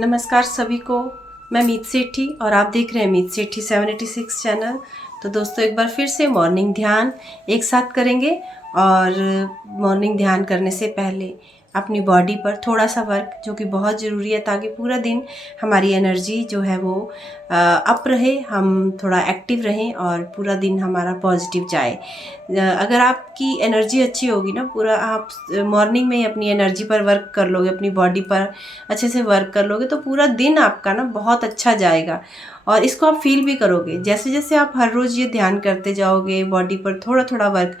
नमस्कार सभी को। मैं मीत सेठी और आप देख रहे हैं मीत सेठी 786 चैनल। तो दोस्तों एक बार फिर से मॉर्निंग ध्यान एक साथ करेंगे। और मॉर्निंग ध्यान करने से पहले अपनी बॉडी पर थोड़ा सा वर्क, जो कि बहुत ज़रूरी है ताकि पूरा दिन हमारी एनर्जी जो है वो अप रहे, हम थोड़ा एक्टिव रहें और पूरा दिन हमारा पॉजिटिव जाए। अगर आपकी एनर्जी अच्छी होगी ना, पूरा आप मॉर्निंग में ही अपनी एनर्जी पर वर्क कर लोगे, अपनी बॉडी पर अच्छे से वर्क कर लोगे, तो पूरा दिन आपका ना बहुत अच्छा जाएगा। और इसको आप फील भी करोगे। जैसे जैसे आप हर रोज़ ये ध्यान करते जाओगे, बॉडी पर थोड़ा थोड़ा वर्क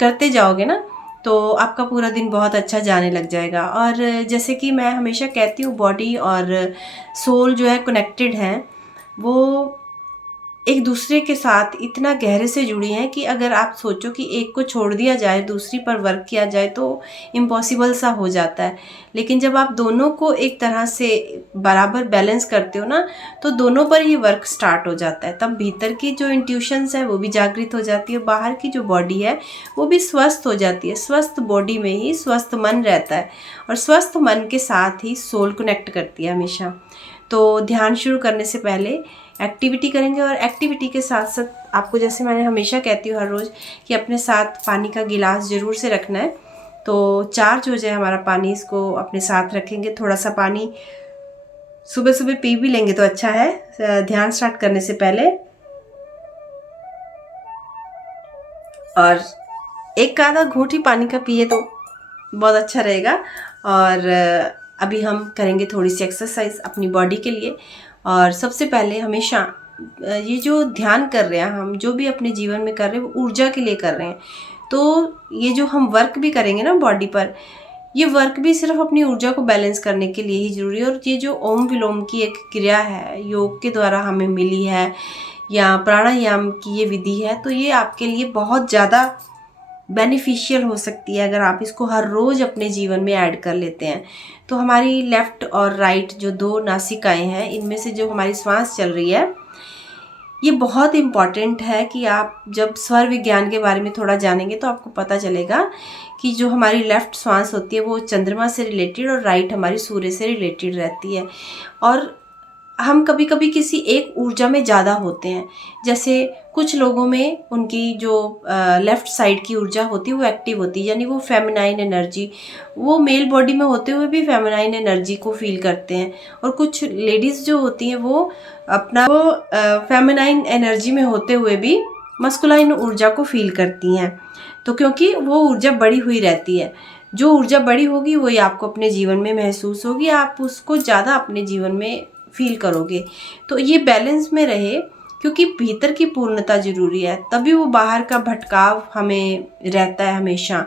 करते जाओगे ना, तो आपका पूरा दिन बहुत अच्छा जाने लग जाएगा। और जैसे कि मैं हमेशा कहती हूँ, बॉडी और सोल जो है कनेक्टेड हैं, वो एक दूसरे के साथ इतना गहरे से जुड़ी हैं कि अगर आप सोचो कि एक को छोड़ दिया जाए, दूसरी पर वर्क किया जाए, तो इम्पॉसिबल सा हो जाता है। लेकिन जब आप दोनों को एक तरह से बराबर बैलेंस करते हो ना, तो दोनों पर ही वर्क स्टार्ट हो जाता है। तब भीतर की जो इंट्यूशंस है वो भी जागृत हो जाती है, बाहर की जो बॉडी है वो भी स्वस्थ हो जाती है। स्वस्थ बॉडी में ही स्वस्थ मन रहता है, और स्वस्थ मन के साथ ही सोल कनेक्ट करती है हमेशा। तो ध्यान शुरू करने से पहले एक्टिविटी करेंगे, और एक्टिविटी के साथ साथ आपको, जैसे मैंने हमेशा कहती हूँ हर रोज़, कि अपने साथ पानी का गिलास ज़रूर से रखना है। तो चार्ज हो जाए हमारा पानी, इसको अपने साथ रखेंगे। थोड़ा सा पानी सुबह सुबह पी भी लेंगे तो अच्छा है ध्यान स्टार्ट करने से पहले। और एक आधा घूंट ही पानी का पिए तो बहुत अच्छा रहेगा। और अभी हम करेंगे थोड़ी सी एक्सरसाइज अपनी बॉडी के लिए। और सबसे पहले हमेशा ये जो ध्यान कर रहे हैं, हम जो भी अपने जीवन में कर रहे हैं वो ऊर्जा के लिए कर रहे हैं। तो ये जो हम वर्क भी करेंगे ना बॉडी पर, ये वर्क भी सिर्फ अपनी ऊर्जा को बैलेंस करने के लिए ही जरूरी है। और ये जो ओम विलोम की एक क्रिया है, योग के द्वारा हमें मिली है, या प्राणायाम की ये विधि है, तो ये आपके लिए बहुत ज़्यादा बेनिफिशियल हो सकती है अगर आप इसको हर रोज़ अपने जीवन में ऐड कर लेते हैं। तो हमारी लेफ़्ट और राइट जो दो नासिकाएं हैं, इनमें से जो हमारी श्वास चल रही है, ये बहुत इम्पॉर्टेंट है। कि आप जब स्वर विज्ञान के बारे में थोड़ा जानेंगे तो आपको पता चलेगा कि जो हमारी लेफ़्ट श्वास होती है वो चंद्रमा से रिलेटेड, और राइट हमारी सूर्य से रिलेटेड रहती है। और हम कभी कभी किसी एक ऊर्जा में ज़्यादा होते हैं। जैसे कुछ लोगों में उनकी जो लेफ़्ट साइड की ऊर्जा होती है वो एक्टिव होती है, यानी वो फेमिनाइन एनर्जी, वो मेल बॉडी में होते हुए भी फेमिनाइन एनर्जी को फील करते हैं। और कुछ लेडीज़ जो होती हैं वो अपना फेमिनाइन एनर्जी में होते हुए भी मस्कुलाइन ऊर्जा को फील करती हैं। तो क्योंकि वो ऊर्जा बढ़ी हुई रहती है, जो ऊर्जा बढ़ी होगी वही आपको अपने जीवन में महसूस होगी, आप उसको ज़्यादा अपने जीवन में फील करोगे। तो ये बैलेंस में रहे, क्योंकि भीतर की पूर्णता जरूरी है, तभी वो बाहर का भटकाव हमें रहता है हमेशा।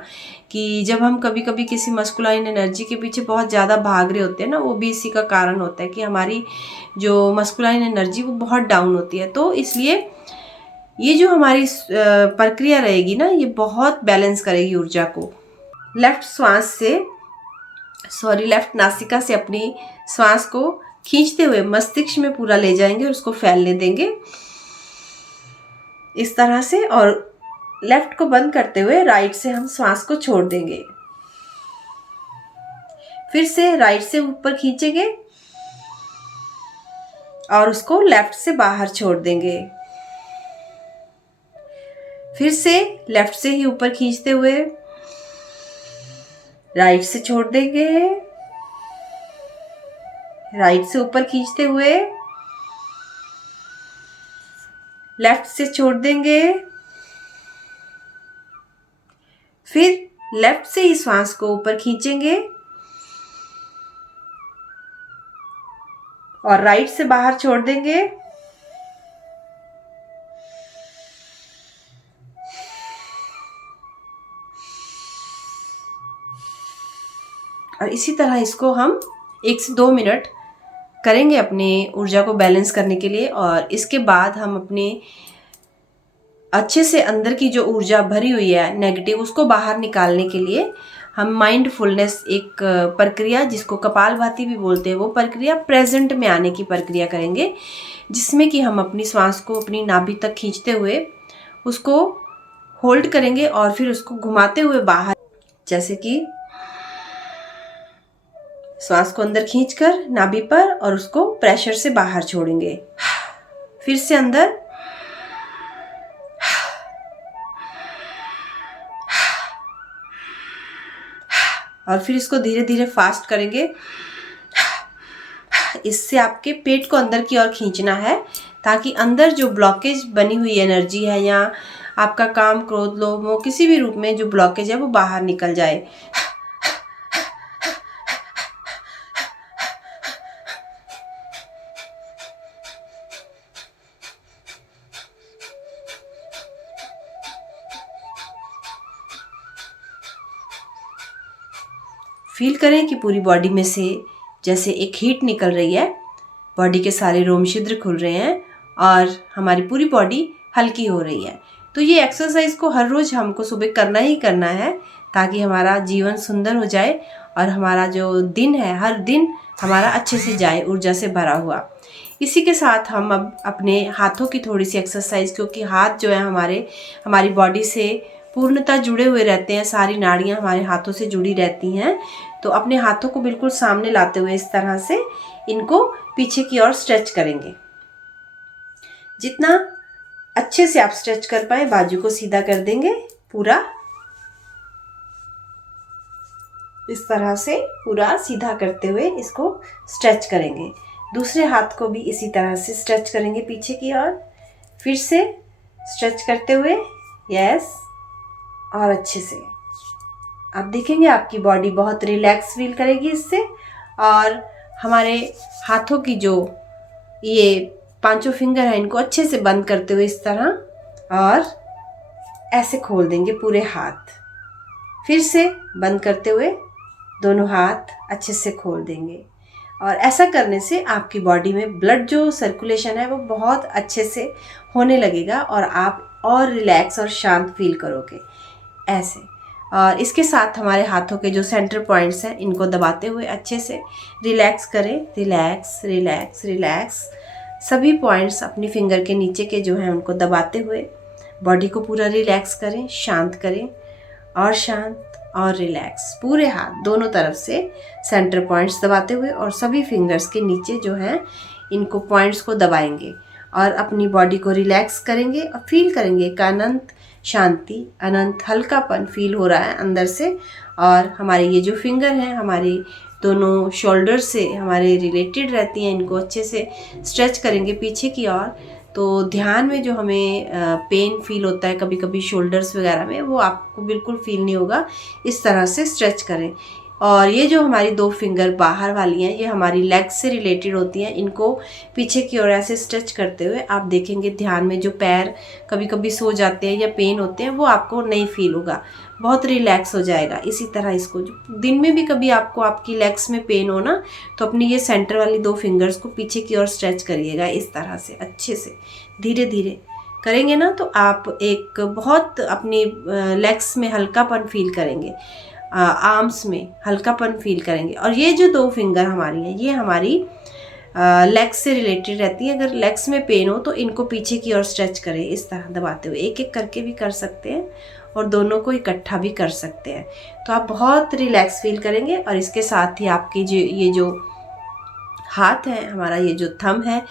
कि जब हम कभी कभी किसी मस्कुलाइन एनर्जी के पीछे बहुत ज़्यादा भाग रहे होते हैं ना, वो भी इसी का कारण होता है कि हमारी जो मस्कुलाइन एनर्जी वो बहुत डाउन होती है। तो इसलिए ये जो हमारी प्रक्रिया रहेगी ना, ये बहुत बैलेंस करेगी ऊर्जा को। लेफ्ट नासिका से अपनी श्वास को खींचते हुए मस्तिष्क में पूरा ले जाएंगे और उसको फैलने देंगे इस तरह से। और लेफ्ट को बंद करते हुए राइट से हम श्वास को छोड़ देंगे। फिर से राइट से ऊपर खींचेंगे और उसको लेफ्ट से बाहर छोड़ देंगे। फिर से लेफ्ट से ही ऊपर खींचते हुए राइट से छोड़ देंगे। राइट से ऊपर खींचते हुए लेफ्ट से छोड़ देंगे। फिर लेफ्ट से ही श्वास को ऊपर खींचेंगे और राइट से बाहर छोड़ देंगे। और इसी तरह इसको हम 1 से 2 मिनट करेंगे अपने ऊर्जा को बैलेंस करने के लिए। और इसके बाद हम अपने अच्छे से अंदर की जो ऊर्जा भरी हुई है नेगेटिव, उसको बाहर निकालने के लिए हम माइंडफुलनेस, एक प्रक्रिया जिसको कपालभाति भी बोलते हैं, वो प्रक्रिया प्रेजेंट में आने की प्रक्रिया करेंगे, जिसमें कि हम अपनी श्वास को अपनी नाभि तक खींचते हुए उसको होल्ड करेंगे और फिर उसको घुमाते हुए बाहर, जैसे कि श्वास को अंदर खींचकर नाभि पर और उसको प्रेशर से बाहर छोड़ेंगे। फिर से अंदर, और फिर इसको धीरे धीरे फास्ट करेंगे। इससे आपके पेट को अंदर की ओर खींचना है ताकि अंदर जो ब्लॉकेज बनी हुई एनर्जी है या आपका काम, क्रोध, लोभ, मोह किसी भी रूप में जो ब्लॉकेज है वो बाहर निकल जाए। फील करें कि पूरी बॉडी में से जैसे एक हीट निकल रही है, बॉडी के सारे रोम छिद्र खुल रहे हैं और हमारी पूरी बॉडी हल्की हो रही है। तो ये एक्सरसाइज को हर रोज़ हमको सुबह करना ही करना है ताकि हमारा जीवन सुंदर हो जाए और हमारा जो दिन है हर दिन हमारा अच्छे से जाए, ऊर्जा से भरा हुआ। इसी के साथ हम अब अपने हाथों की थोड़ी सी एक्सरसाइज, क्योंकि हाथ जो है हमारी बॉडी से पूर्णतः जुड़े हुए रहते हैं, सारी नाड़ियाँ हमारे हाथों से जुड़ी रहती हैं। तो अपने हाथों को बिल्कुल सामने लाते हुए इस तरह से इनको पीछे की ओर स्ट्रेच करेंगे। जितना अच्छे से आप स्ट्रेच कर पाए, बाजू को सीधा कर देंगे पूरा, इस तरह से पूरा सीधा करते हुए इसको स्ट्रेच करेंगे। दूसरे हाथ को भी इसी तरह से स्ट्रेच करेंगे पीछे की ओर, फिर से स्ट्रेच करते हुए, यस, और अच्छे से आप देखेंगे आपकी बॉडी बहुत रिलैक्स फील करेगी इससे। और हमारे हाथों की जो ये 5 फिंगर है इनको अच्छे से बंद करते हुए इस तरह और ऐसे खोल देंगे पूरे हाथ। फिर से बंद करते हुए दोनों हाथ अच्छे से खोल देंगे। और ऐसा करने से आपकी बॉडी में ब्लड जो सर्कुलेशन है वो बहुत अच्छे से होने लगेगा और आप और रिलैक्स और शांत फील करोगे ऐसे। और इसके साथ हमारे हाथों के जो सेंटर पॉइंट्स हैं इनको दबाते हुए अच्छे से रिलैक्स करें। रिलैक्स रिलैक्स रिलैक्स, सभी पॉइंट्स अपनी फिंगर के नीचे के जो हैं उनको दबाते हुए बॉडी को पूरा रिलैक्स करें, शांत करें और शांत और रिलैक्स। पूरे हाथ दोनों तरफ से सेंटर पॉइंट्स दबाते हुए और सभी फिंगर्स के नीचे जो हैं इनको पॉइंट्स को दबाएंगे और अपनी बॉडी को रिलैक्स करेंगे और फील करेंगे एक अनंत शांति, अनंत हल्कापन फील हो रहा है अंदर से। और हमारे ये जो फिंगर हैं हमारे दोनों शोल्डर से हमारे रिलेटेड रहती हैं, इनको अच्छे से स्ट्रेच करेंगे पीछे की ओर। तो ध्यान में जो हमें पेन फील होता है कभी कभी शोल्डर्स वगैरह में, वो आपको बिल्कुल फील नहीं होगा। इस तरह से स्ट्रेच करें। और ये जो हमारी 2 फिंगर बाहर वाली हैं ये हमारी लेग्स से रिलेटेड होती हैं, इनको पीछे की ओर ऐसे स्ट्रेच करते हुए आप देखेंगे ध्यान में जो पैर कभी कभी सो जाते हैं या पेन होते हैं वो आपको नहीं फील होगा, बहुत रिलैक्स हो जाएगा। इसी तरह इसको जो दिन में भी कभी आपको आपकी लेग्स में पेन हो ना, तो अपनी ये सेंटर वाली 2 फिंगर्स को पीछे की ओर स्ट्रेच करिएगा इस तरह से अच्छे से। धीरे धीरे करेंगे ना तो आप एक बहुत अपनी लेग्स में हल्कापन फील करेंगे, आर्म्स में हल्कापन फील करेंगे। और ये जो 2 फिंगर हमारी हैं ये हमारी लेग्स से रिलेटेड रहती है। अगर लेग्स में पेन हो तो इनको पीछे की ओर स्ट्रेच करें इस तरह दबाते हुए, एक एक करके भी कर सकते हैं और दोनों को इकट्ठा भी कर सकते हैं। तो आप बहुत रिलैक्स फील करेंगे। और इसके साथ ही आपकी ये जो हाथ है, हमारा ये जो थंब है,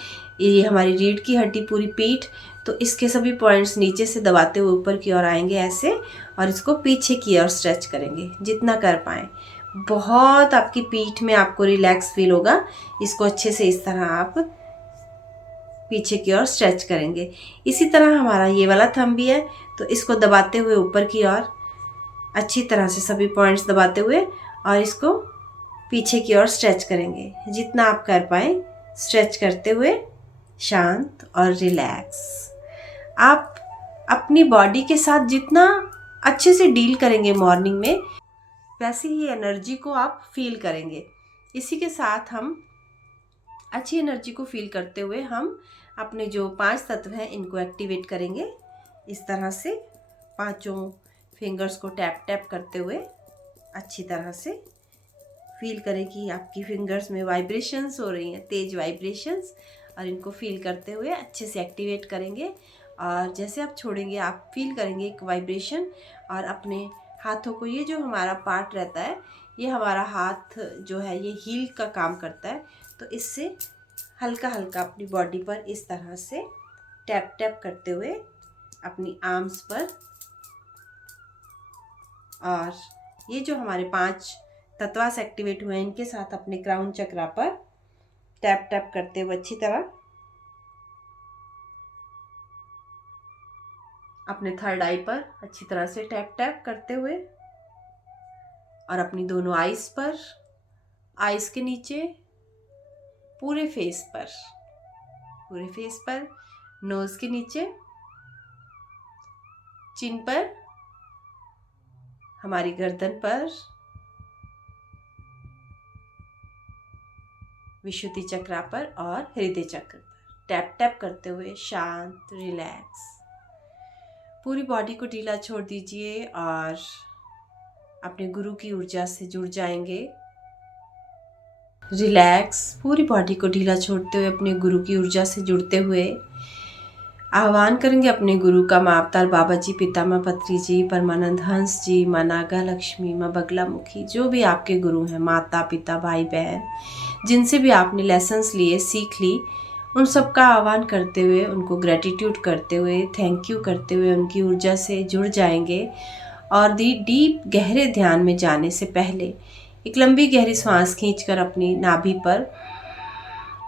ये हमारी रीढ़ की हड्डी, पूरी पीठ, तो इसके सभी पॉइंट्स नीचे से दबाते हुए ऊपर की ओर आएंगे ऐसे और इसको पीछे की ओर स्ट्रेच करेंगे जितना कर पाएँ। बहुत आपकी पीठ में आपको रिलैक्स फील होगा। इसको अच्छे से इस तरह आप पीछे की ओर स्ट्रेच करेंगे। इसी तरह हमारा ये वाला थंब भी है, तो इसको दबाते हुए ऊपर की ओर अच्छी तरह से सभी पॉइंट्स दबाते हुए और इसको पीछे की ओर स्ट्रेच करेंगे जितना आप कर पाएँ, स्ट्रेच करते हुए शांत और रिलैक्स। आप अपनी बॉडी के साथ जितना अच्छे से डील करेंगे मॉर्निंग में, वैसे ही एनर्जी को आप फील करेंगे। इसी के साथ हम अच्छी एनर्जी को फील करते हुए हम अपने जो 5 तत्व हैं इनको एक्टिवेट करेंगे इस तरह से। 5 फिंगर्स को टैप टैप करते हुए अच्छी तरह से फील करें कि आपकी फिंगर्स में वाइब्रेशंस हो रही हैं, तेज वाइब्रेशंस, और इनको फील करते हुए अच्छे से एक्टिवेट करेंगे। और जैसे आप छोड़ेंगे आप फील करेंगे एक वाइब्रेशन, और अपने हाथों को, ये जो हमारा पार्ट रहता है ये हमारा हाथ जो है ये हील का काम करता है, तो इससे हल्का हल्का अपनी बॉडी पर इस तरह से टैप टैप करते हुए अपनी आर्म्स पर, और ये जो हमारे 5 तत्वास एक्टिवेट हुए हैं इनके साथ अपने क्राउन चक्रा पर टैप टैप करते हुए अच्छी तरह अपने थर्ड आई पर अच्छी तरह से टैप टैप करते हुए, और अपनी दोनों आईज पर, आईज के नीचे, पूरे फेस पर, नोज के नीचे, चिन पर, हमारी गर्दन पर, विशुद्धि चक्रा पर और हृदय चक्र पर टैप टैप करते हुए शांत, रिलैक्स पूरी बॉडी को ढीला छोड़ दीजिए और अपने गुरु की ऊर्जा से जुड़ जाएंगे। रिलैक्स पूरी बॉडी को ढीला छोड़ते हुए अपने गुरु की ऊर्जा से जुड़ते हुए आह्वान करेंगे अपने गुरु का, माँ अवतार बाबा जी, पिता माँ पत्री जी, परमानंद हंस जी, माँ नागा लक्ष्मी, माँ बगला मुखी, जो भी आपके गुरु हैं, माता पिता भाई बहन, जिनसे भी आपने लेसन्स लिए, सीख ली, उन सब का आह्वान करते हुए, उनको ग्रेटिट्यूड करते हुए, थैंक यू करते हुए उनकी ऊर्जा से जुड़ जाएंगे। और डीप गहरे ध्यान में जाने से पहले एक लंबी गहरी सांस खींचकर अपनी नाभि पर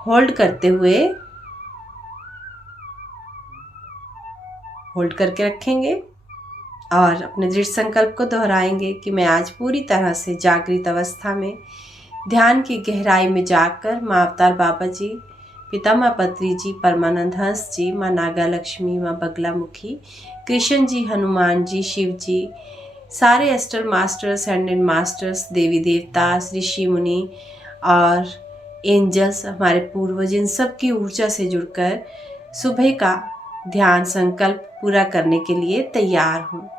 होल्ड करके रखेंगे और अपने दृढ़ संकल्प को दोहराएंगे कि मैं आज पूरी तरह से जागृत अवस्था में ध्यान की गहराई में जाकर माँ अवतार बाबा जी, पिता माँ पत्री जी, परमानंद हंस जी, माँ नागा लक्ष्मी, माँ बगला मुखी, कृष्ण जी, हनुमान जी, शिव जी, सारे एस्ट्रल मास्टर्स, हैंडेड मास्टर्स, देवी देवता, ऋषि मुनि और एंजल्स, हमारे पूर्वज, इन सब की ऊर्जा से जुड़कर सुबह का ध्यान संकल्प पूरा करने के लिए तैयार हूँ।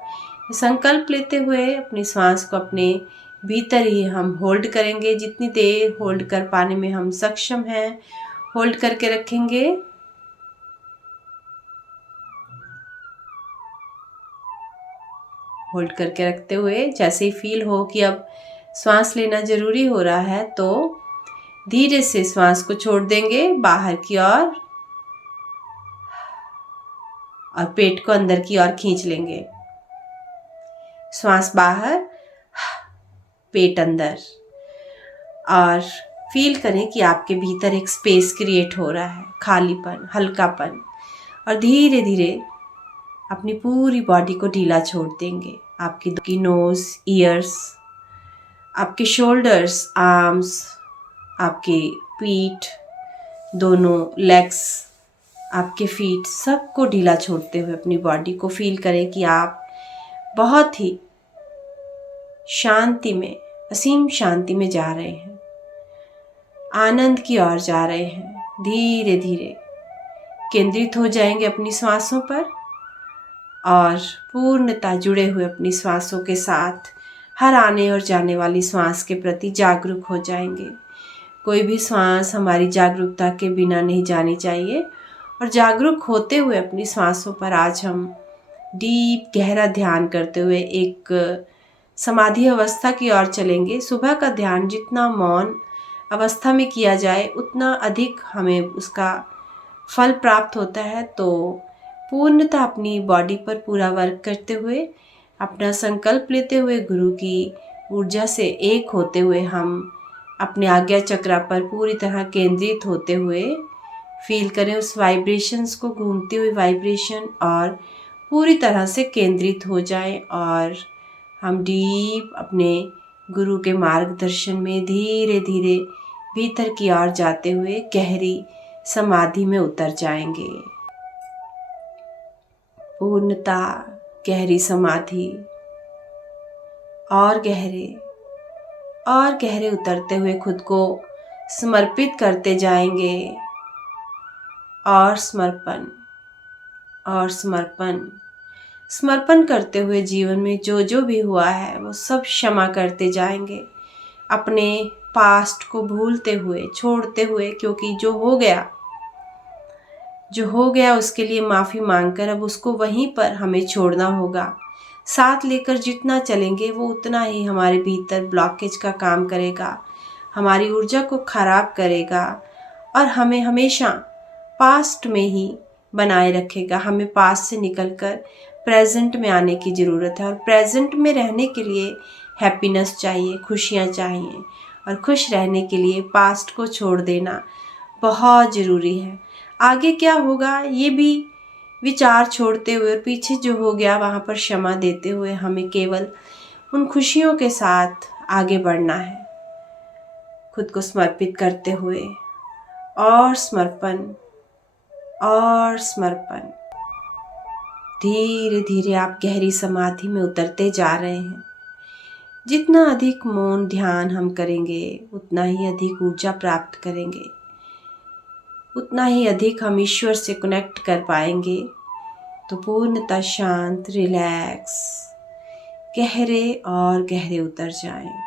संकल्प लेते हुए अपनी सांस को अपने भीतर ही हम होल्ड करेंगे, जितनी देर होल्ड कर पाने में हम सक्षम हैं होल्ड करके रखेंगे। होल्ड करके रखते हुए जैसे ही फील हो कि अब सांस लेना जरूरी हो रहा है तो धीरे से सांस को छोड़ देंगे बाहर की ओर और पेट को अंदर की ओर खींच लेंगे। सांस बाहर, पेट अंदर, और फील करें कि आपके भीतर एक स्पेस क्रिएट हो रहा है, खालीपन, हल्कापन, और धीरे धीरे अपनी पूरी बॉडी को ढीला छोड़ देंगे। आपकी नोज, ईयर्स, आपके शोल्डर्स, आर्म्स, आपके पीठ, दोनों लेग्स, आपके फीट, सबको ढीला छोड़ते हुए अपनी बॉडी को फील करें कि आप बहुत ही शांति में, असीम शांति में जा रहे हैं, आनंद की ओर जा रहे हैं। धीरे धीरे केंद्रित हो जाएंगे अपनी सांसों पर और पूर्णतः जुड़े हुए अपनी सांसों के साथ हर आने और जाने वाली सांस के प्रति जागरूक हो जाएंगे। कोई भी सांस हमारी जागरूकता के बिना नहीं जानी चाहिए, और जागरूक होते हुए अपनी सांसों पर आज हम डीप गहरा ध्यान करते हुए एक समाधि अवस्था की ओर चलेंगे। सुबह का ध्यान जितना मौन अवस्था में किया जाए उतना अधिक हमें उसका फल प्राप्त होता है। तो पूर्णतः अपनी बॉडी पर पूरा वर्क करते हुए, अपना संकल्प लेते हुए, गुरु की ऊर्जा से एक होते हुए हम अपने आज्ञा चक्रा पर पूरी तरह केंद्रित होते हुए फील करें उस वाइब्रेशंस को, घूमती हुई वाइब्रेशन, और पूरी तरह से केंद्रित हो जाएं और हम डीप अपने गुरु के मार्गदर्शन में धीरे धीरे भीतर की ओर जाते हुए गहरी समाधि में उतर जाएंगे। पूर्णता गहरी समाधि, और गहरे उतरते हुए खुद को समर्पित करते जाएंगे, और समर्पण करते हुए जीवन में जो जो भी हुआ है वो सब क्षमा करते जाएंगे, अपने पास्ट को भूलते हुए, छोड़ते हुए, क्योंकि जो हो गया उसके लिए माफ़ी मांगकर अब उसको वहीं पर हमें छोड़ना होगा। साथ लेकर जितना चलेंगे वो उतना ही हमारे भीतर ब्लॉकेज का काम करेगा, हमारी ऊर्जा को खराब करेगा और हमें हमेशा पास्ट में ही बनाए रखेगा। हमें पास्ट से निकलकर प्रेजेंट में आने की ज़रूरत है और प्रेजेंट में रहने के लिए हैप्पीनेस चाहिए, खुशियाँ चाहिए और खुश रहने के लिए पास्ट को छोड़ देना बहुत ज़रूरी है। आगे क्या होगा ये भी विचार छोड़ते हुए और पीछे जो हो गया वहाँ पर क्षमा देते हुए हमें केवल उन खुशियों के साथ आगे बढ़ना है, खुद को समर्पित करते हुए। और समर्पण और समर्पण। धीरे धीरे आप गहरी समाधि में उतरते जा रहे हैं। जितना अधिक मौन ध्यान हम करेंगे उतना ही अधिक ऊर्जा प्राप्त करेंगे, उतना ही अधिक हम ईश्वर से कनेक्ट कर पाएंगे। तो पूर्णतः शांत, रिलैक्स, गहरे और गहरे उतर जाएं।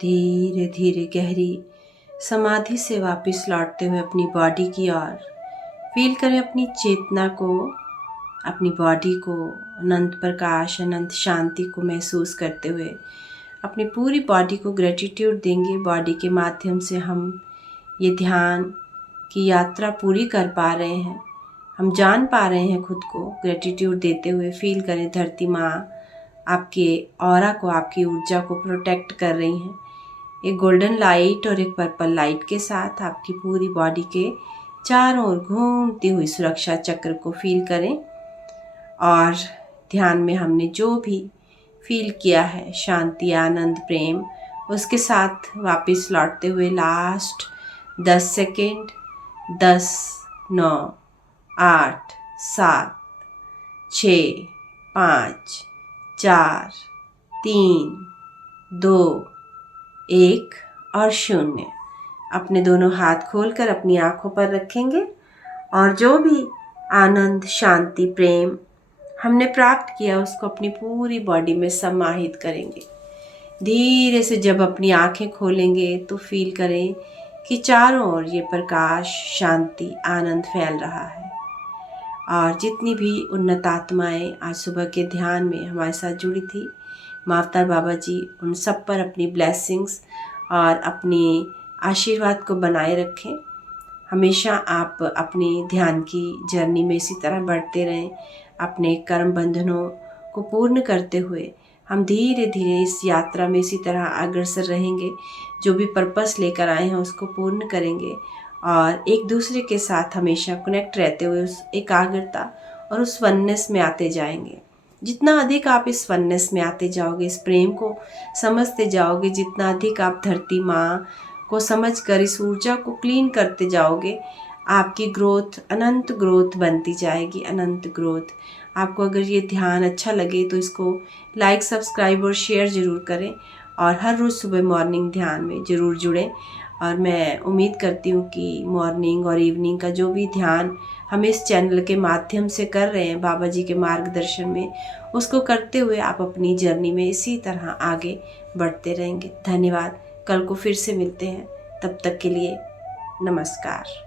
धीरे धीरे गहरी समाधि से वापस लौटते हुए अपनी बॉडी की ओर फील करें अपनी चेतना को, अपनी बॉडी को, अनंत प्रकाश, अनंत शांति को महसूस करते हुए अपनी पूरी बॉडी को ग्रेटिट्यूड देंगे। बॉडी के माध्यम से हम ये ध्यान की यात्रा पूरी कर पा रहे हैं, हम जान पा रहे हैं खुद को। ग्रेटिट्यूड देते हुए फील करें धरती माँ आपके ऑरा को, आपकी ऊर्जा को प्रोटेक्ट कर रही हैं। एक गोल्डन लाइट और एक पर्पल लाइट के साथ आपकी पूरी बॉडी के चारों ओर घूमती हुई सुरक्षा चक्र को फील करें। और ध्यान में हमने जो भी फील किया है, शांति, आनंद, प्रेम, उसके साथ वापस लौटते हुए लास्ट 10 सेकेंड, 10, 9, 8, 7, 6, 5, 4, 3, 2, 1 और 0। अपने दोनों हाथ खोलकर अपनी आंखों पर रखेंगे और जो भी आनंद, शांति, प्रेम हमने प्राप्त किया उसको अपनी पूरी बॉडी में समाहित करेंगे। धीरे से जब अपनी आंखें खोलेंगे तो फील करें कि चारों ओर ये प्रकाश, शांति, आनंद फैल रहा है। और जितनी भी उन्नत आत्माएं आज सुबह के ध्यान में हमारे साथ जुड़ी थी, मावतार बाबा जी उन सब पर अपनी ब्लेसिंग्स और अपनी आशीर्वाद को बनाए रखें। हमेशा आप अपनी ध्यान की जर्नी में इसी तरह बढ़ते रहें। अपने कर्म बंधनों को पूर्ण करते हुए हम धीरे धीरे इस यात्रा में इसी तरह अग्रसर रहेंगे। जो भी पर्पस लेकर आए हैं उसको पूर्ण करेंगे और एक दूसरे के साथ हमेशा कनेक्ट रहते हुए उस एकाग्रता और उस वननेस में आते जाएंगे। जितना अधिक आप इस वननेस में आते जाओगे, इस प्रेम को समझते जाओगे, जितना अधिक आप धरती माँ को समझकर इस ऊर्जा को क्लीन करते जाओगे, आपकी ग्रोथ, अनंत ग्रोथ बनती जाएगी, अनंत ग्रोथ। आपको अगर ये ध्यान अच्छा लगे तो इसको लाइक, सब्सक्राइब और शेयर ज़रूर करें और हर रोज़ सुबह मॉर्निंग ध्यान में ज़रूर जुड़ें। और मैं उम्मीद करती हूँ कि मॉर्निंग और इवनिंग का जो भी ध्यान हम इस चैनल के माध्यम से कर रहे हैं बाबा जी के मार्गदर्शन में, उसको करते हुए आप अपनी जर्नी में इसी तरह आगे बढ़ते रहेंगे। धन्यवाद। कल को फिर से मिलते हैं, तब तक के लिए नमस्कार।